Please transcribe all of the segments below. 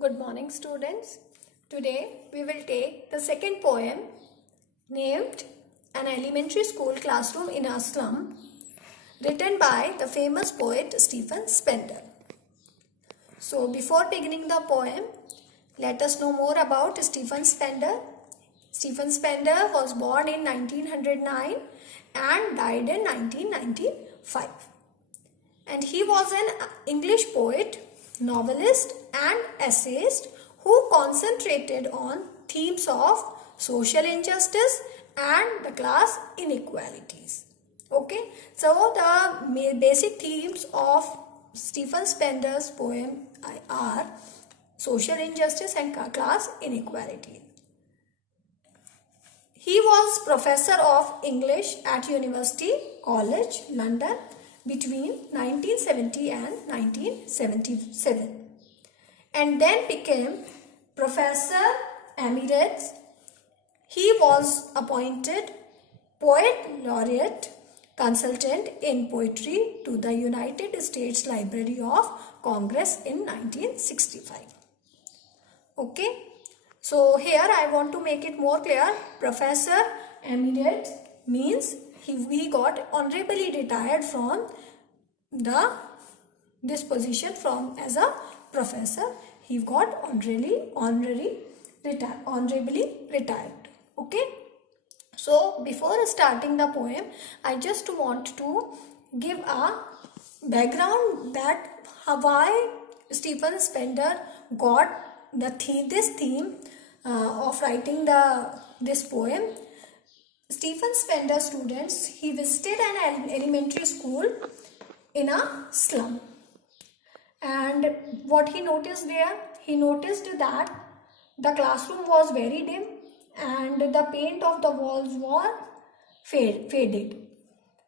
Good morning, students. Today we will take the second poem named An Elementary School Classroom in a Slum, written by the famous poet Stephen Spender. So before beginning the poem, let us know more about Stephen Spender. Stephen Spender was born in 1909 and died in 1995. And he was an English poet, novelist and essayist who concentrated on themes of social injustice and the class inequalities. Okay, so the basic themes of Stephen Spender's poem are social injustice and class inequality. He was professor of English at University College, London between 1970 and 1977 and then became Professor Emeritus. He was appointed Poet Laureate Consultant in Poetry to the United States Library of Congress in 1965. Okay, so here I want to make it more clear. Professor Emeritus means he got honorably retired from this position as a professor. He got honorably retired. Okay. So before starting the poem, I just want to give a background that why Stephen Spender got this theme of writing this poem. Stephen Spender students, he visited an elementary school in a slum. And what he noticed there? He noticed that the classroom was very dim and the paint of the walls was faded.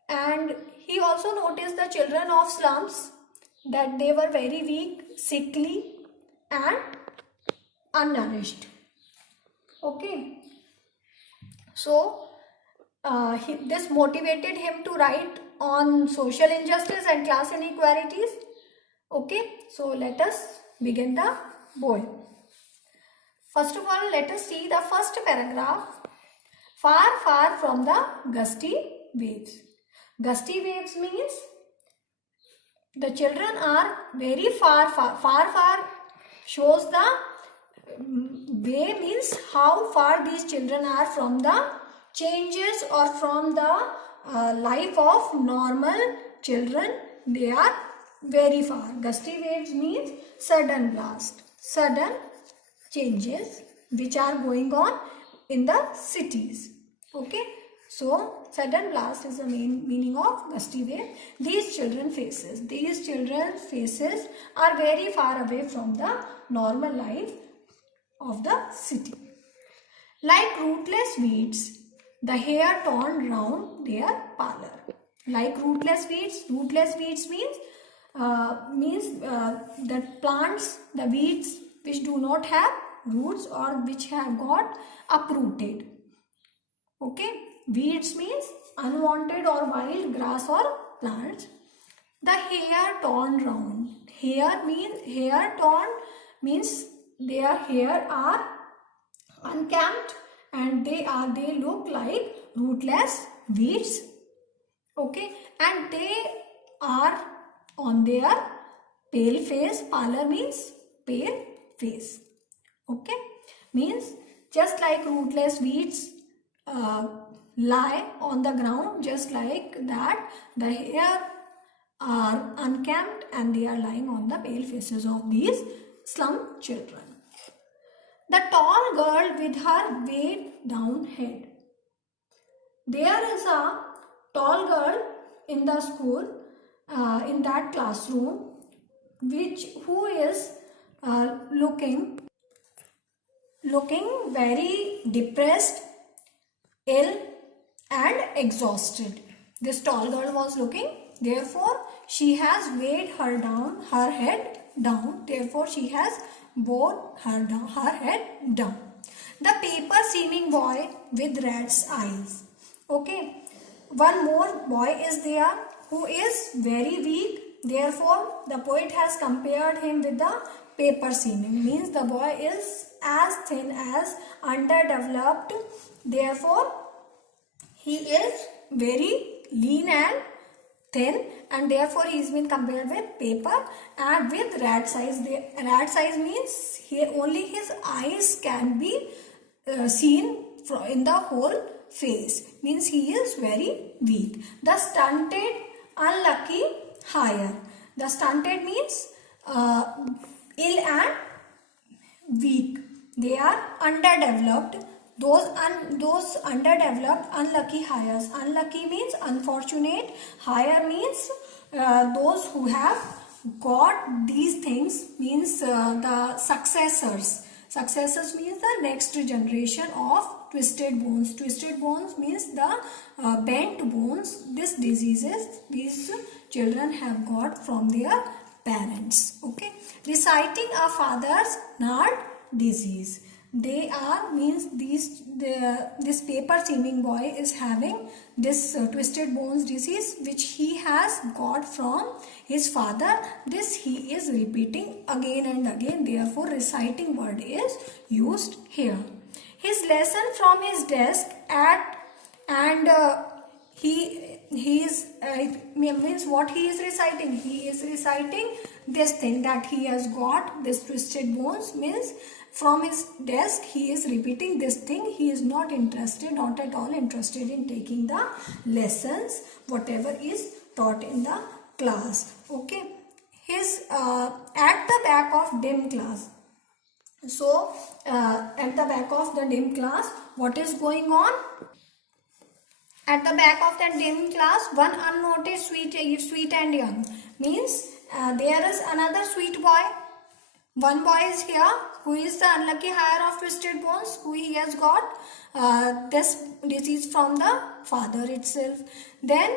And he also noticed the children of slums, that they were very weak, sickly and unnourished. Okay. So this motivated him to write on social injustice and class inequalities. Okay, so let us begin the poem. First of all, let us see the first paragraph. Far, far from the gusty waves. Gusty waves means the children are very far shows the way means how far these children are from the changes or from the life of normal children. They are very far. Gusty waves means sudden blast, sudden changes which are going on in the cities. Okay, so sudden blast is the main meaning of gusty wave. These children's faces are very far away from the normal life of the city. Like rootless weeds, the hair torn round their pallor. Like rootless weeds means that plants, the weeds which do not have roots or which have got uprooted. Okay, weeds means unwanted or wild grass or plants. The hair torn round. Hair torn means their hair are unkempt and they look like rootless weeds. Okay, and they are on their pale face. Pallor means pale face. Okay, means just like rootless weeds lie on the ground, just like that the hair are unkempt and they are lying on the pale faces of these slum children. The tall girl with her weighed down head. There is a tall girl in the school, in that classroom, who is looking very depressed, ill and exhausted. This tall girl was looking, therefore she has weighed her head down, therefore she has bowed her head down. The paper seeming boy with rat's eyes. Okay, one more boy is there who is very weak, therefore the poet has compared him with the paper seeming, means the boy is as thin as underdeveloped, therefore he is very lean and thin, and therefore he is been compared with paper. And with rat size, rat size means here only his eyes can be seen in the whole face, means he is very weak. The stunted, unlucky, higher. The stunted means ill and weak. They are underdeveloped. Those underdeveloped, unlucky hires. Unlucky means unfortunate. Higher means those who have got these things, means the successors. Successors means the next generation of twisted bones. Twisted bones means the bent bones. This diseases these children have got from their parents. Okay. Reciting a father's nard disease. They are, means this paper seeming boy is having this twisted bones disease, which he has got from his father. This he is repeating again and again, therefore reciting word is used here. His lesson from his desk at, and he is means what he is reciting. He is reciting this thing that he has got, this twisted bones, means from his desk he is repeating this thing. He is not interested, not at all interested in taking the lessons, whatever is taught in the class. Okay. His at the back of dim class. So at the back of the dim class, what is going on? At the back of that dim class, one unnoticed sweet and young, means there is another sweet boy. One boy is here who is the unlucky hire of twisted bones, who he has got this disease from the father itself. Then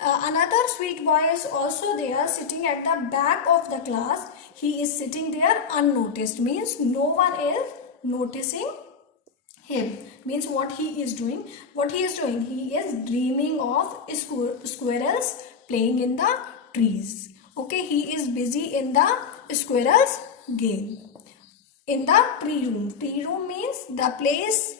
another sweet boy is also there sitting at the back of the class. He is sitting there unnoticed, means no one is noticing him. Means what he is doing? He is dreaming of squirrels playing in the trees. Okay, he is busy in the squirrels game. In the tree room. Tree room means the place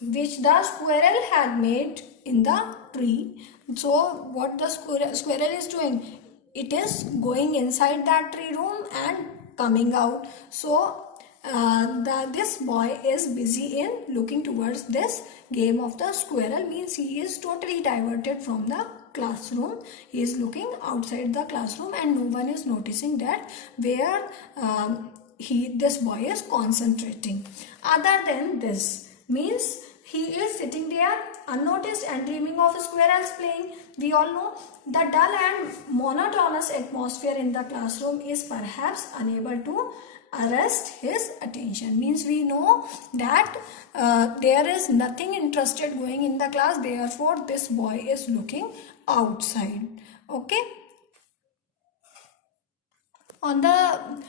which the squirrel had made in the tree. So what the squirrel is doing? It is going inside that tree room and coming out. So this boy is busy in looking towards this game of the squirrel, means he is totally diverted from the classroom. He is looking outside the classroom and no one is noticing that where this boy is concentrating. Other than this, means he is sitting there unnoticed and dreaming of squirrels playing. We all know the dull and monotonous atmosphere in the classroom is perhaps unable to arrest his attention. Means we know that there is nothing interested going in the class, therefore this boy is looking outside. Okay. On the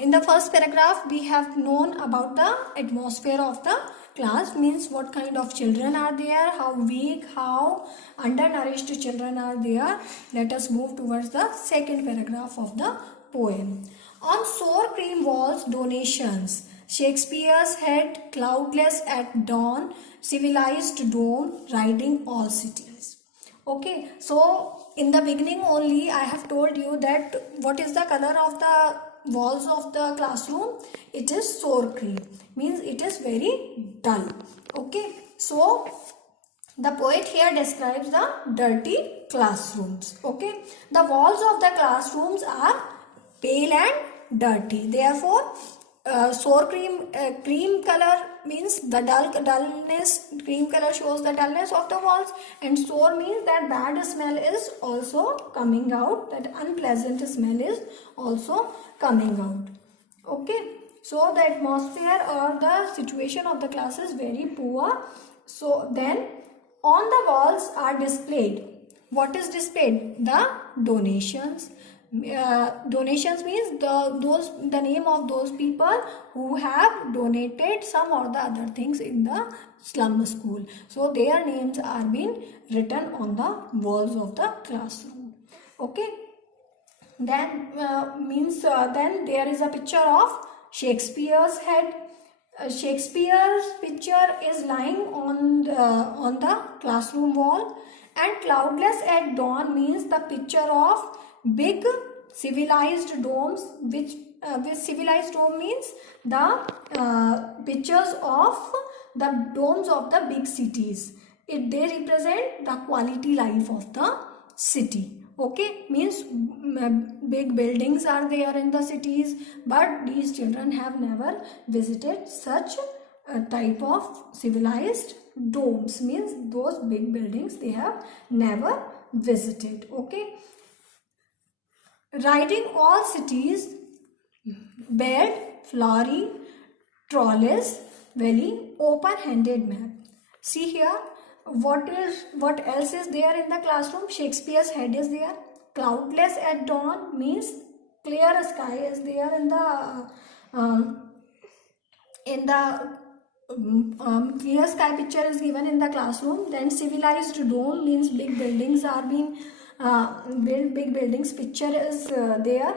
in the first paragraph we have known about the atmosphere of the class, means what kind of children are there, how weak, how undernourished children are there. Let us move towards the second paragraph of the poem. On sour cream walls, donations. Shakespeare's head, cloudless at dawn, civilized dome, riding all cities. Okay, so in the beginning only I have told you that what is the color of the walls of the classroom? It is sour cream, means it is very dull. Okay, so the poet here describes the dirty classrooms. Okay, the walls of the classrooms are pale and dirty, therefore sour cream color means the dullness. Cream color shows the dullness of the walls, and sour means that bad smell is also coming out, that unpleasant smell is also coming out. Okay, so the atmosphere or the situation of the class is very poor. So then on the walls are displayed. What is displayed? The donations. Donations means the name of those people who have donated some or the other things in the slum school. So their names are being written on the walls of the classroom. Okay. Then then there is a picture of Shakespeare's head. Shakespeare's picture is lying on the classroom wall. And cloudless at dawn means the picture of big civilized domes, which civilized dome means the pictures of the domes of the big cities. They represent the quality life of the city. Okay, means big buildings are there in the cities, but these children have never visited such a type of civilized domes, means those big buildings they have never visited. Okay, riding all cities, bed, flowery, trolleys, very open-handed map. See here, what else is there in the classroom? Shakespeare's head is there. Cloudless at dawn means clear sky is there in the clear sky picture is given in the classroom. Then civilized dome means big buildings are being built. Big buildings picture is there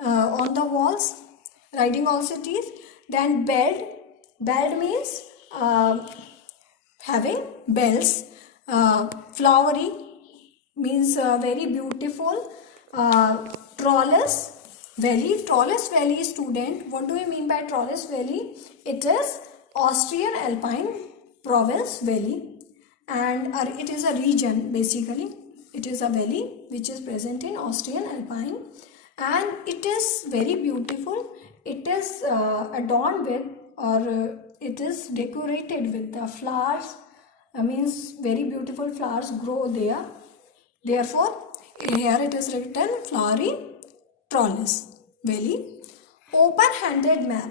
on the walls. Riding all cities. Then bed means having bells. Flowery means very beautiful. Trolleys Valley student. What do we mean by Trolleys Valley? It is Austrian Alpine Province Valley, and it is a region basically. It is a valley which is present in Austrian Alpine, and it is very beautiful. It is adorned with, or it is decorated with the flowers. Means very beautiful flowers grow there. Therefore, here it is written flowery trolleys valley. Open-handed map.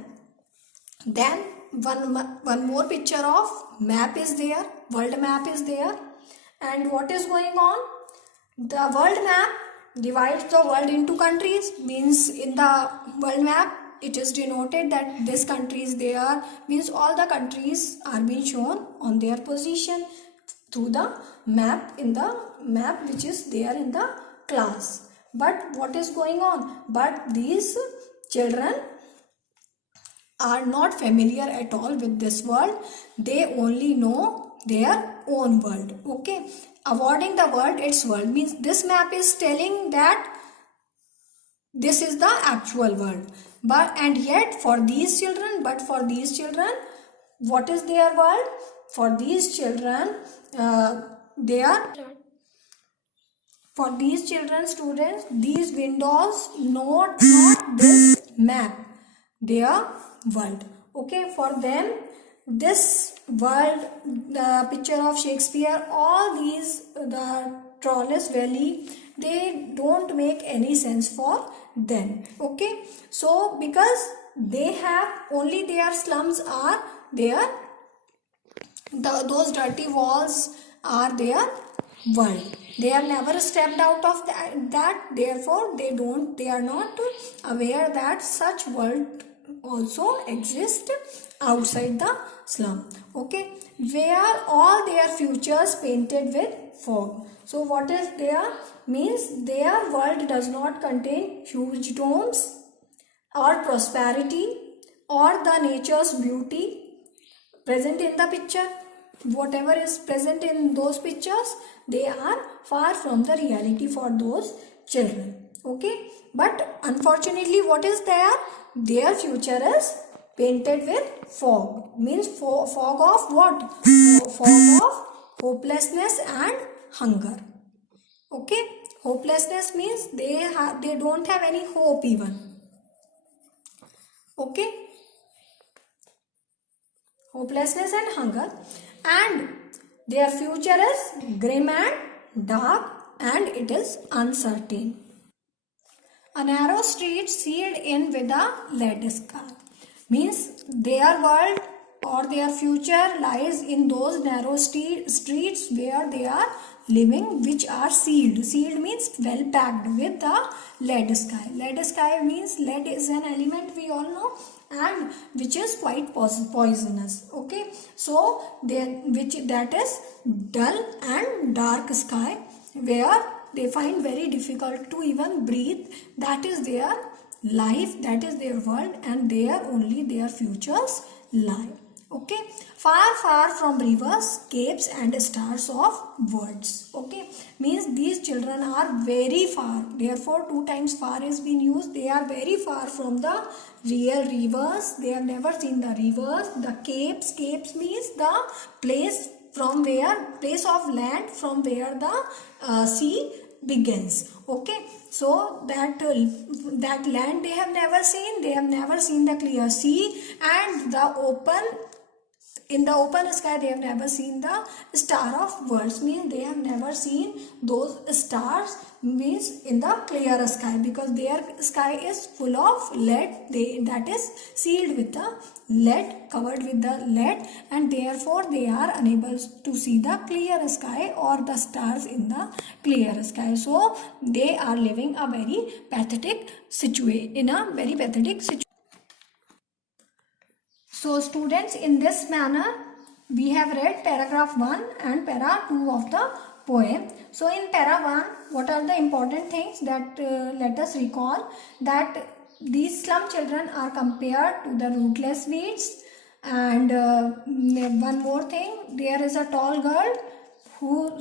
Then one more picture of map is there. World map is there. And what is going on? The world map divides the world into countries. Means in the world map it is denoted that this country is there. Means all the countries are being shown on their position through the map, in the map which is there in the class. But what is going on? But these children are not familiar at all with this world. They only know their own world. Okay, awarding the world its world means this map is telling that this is the actual world. But and yet for these children, what is their world? For these children, students, these windows not this map, their world. Okay, for them this world, the picture of Shakespeare, all these, the Trolleys Valley, they don't make any sense for them. Okay, so because they have only their slums are there, those dirty walls are their world. They have never stepped out of that. Therefore they are not aware that such world also exists outside the slum. Okay, where all their futures painted with fog. So what is there? Means their world does not contain huge domes or prosperity or the nature's beauty present in the picture. Whatever is present in those pictures, they are far from the reality for those children. Okay, but unfortunately what is there? Their future is painted with fog. Means fog of what? Fog of hopelessness and hunger. Okay, hopelessness means they don't have any hope even. Okay, hopelessness and hunger, and their future is grim and dark, and it is uncertain. A narrow street sealed in with a lead sky. Means their world or their future lies in those narrow streets where they are living, which are sealed. Sealed means well packed with the lead sky. Lead sky means lead is an element we all know, and which is quite poisonous. Okay, so that is dull and dark sky where they find very difficult to even breathe. That is their life, that is their world, and there only their futures lie. Okay, far far from rivers, caves and stars of words. Okay, means these children are very far, therefore 2 times far is being used. They are very far from the real rivers, they have never seen the rivers. The caves, caves means the place from where, place of land from where the sea begins. Okay, so that land they have never seen. They have never seen the clear sea, and the open, in the open sky they have never seen the star of worlds, means they have never seen those stars, means in the clear sky, because their sky is full of lead, that is sealed with the lead, covered with the lead, and therefore they are unable to see the clear sky or the stars in the clear sky. So they are living a very pathetic situation, in a very pathetic situation. So students, in this manner we have read paragraph 1 and para 2 of the poem. So in para 1, what are the important things that let us recall? That these slum children are compared to the rootless weeds, and one more thing, there is a tall girl who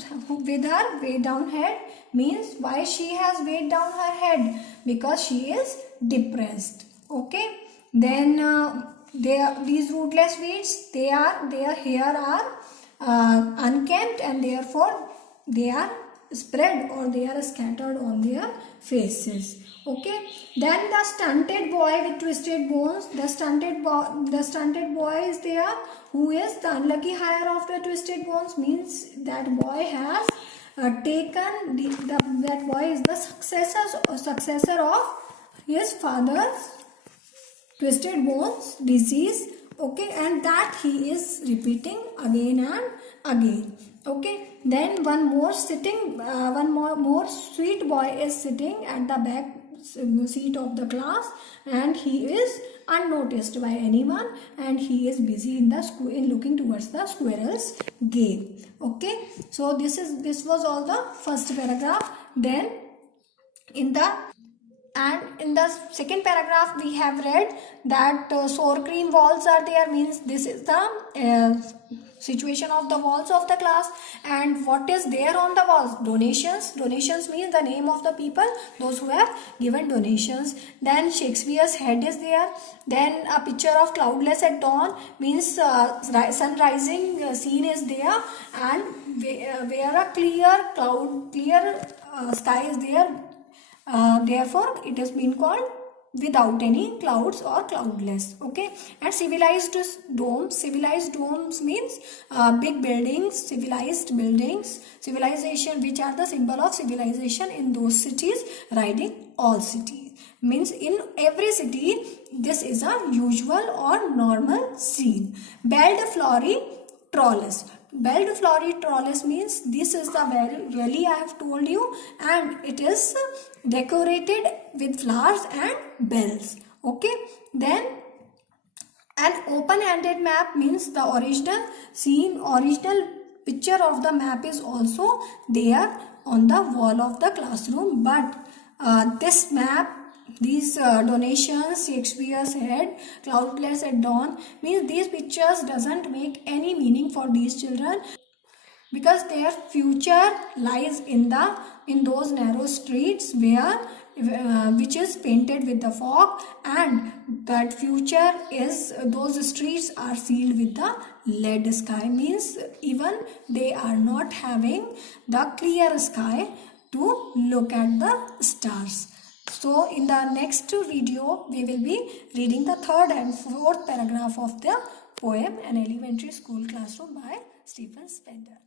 with her weighed down head, means why she has weighed down her head, because she is depressed. Okay, then these rootless weeds, their hair are unkempt, and therefore they are spread or they are scattered on their faces. Okay, then the stunted boy with twisted bones, the stunted boy is there, who is the unlucky hire of the twisted bones, means that boy has taken that boy is the successor of his father's twisted bones disease. Okay, and that he is repeating again and again. Okay, then one more sweet boy is sitting at the back seat of the class, and he is unnoticed by anyone, and he is busy in looking towards the squirrel's game. Okay, so this was all the first paragraph. Then in the second paragraph we have read that sour cream walls are there, means this is the situation of the walls of the class. And what is there on the walls? Donations means the name of the people, those who have given donations. Then Shakespeare's head is there. Then a picture of cloudless at dawn, means sun rising scene is there, and where a clear sky is there. Therefore it has been called without any clouds or cloudless. Okay, and civilized domes means big buildings, civilized buildings, civilization, which are the symbol of civilization in those cities, riding all cities, means in every city this is a usual or normal scene. Belled flowery trellis means this is the valley I have told you, and it is decorated with flowers and bells. Okay, then an open-handed map means the original picture of the map is also there on the wall of the classroom, but this map, these donations, Shakespeare's head, cloudless at dawn, means these pictures doesn't make any meaning for these children, because their future lies in those narrow streets where which is painted with the fog, and that future is, those streets are sealed with the lead sky, means even they are not having the clear sky to look at the stars. So in the next video we will be reading the third and fourth paragraph of the poem An Elementary School Classroom by Stephen Spender.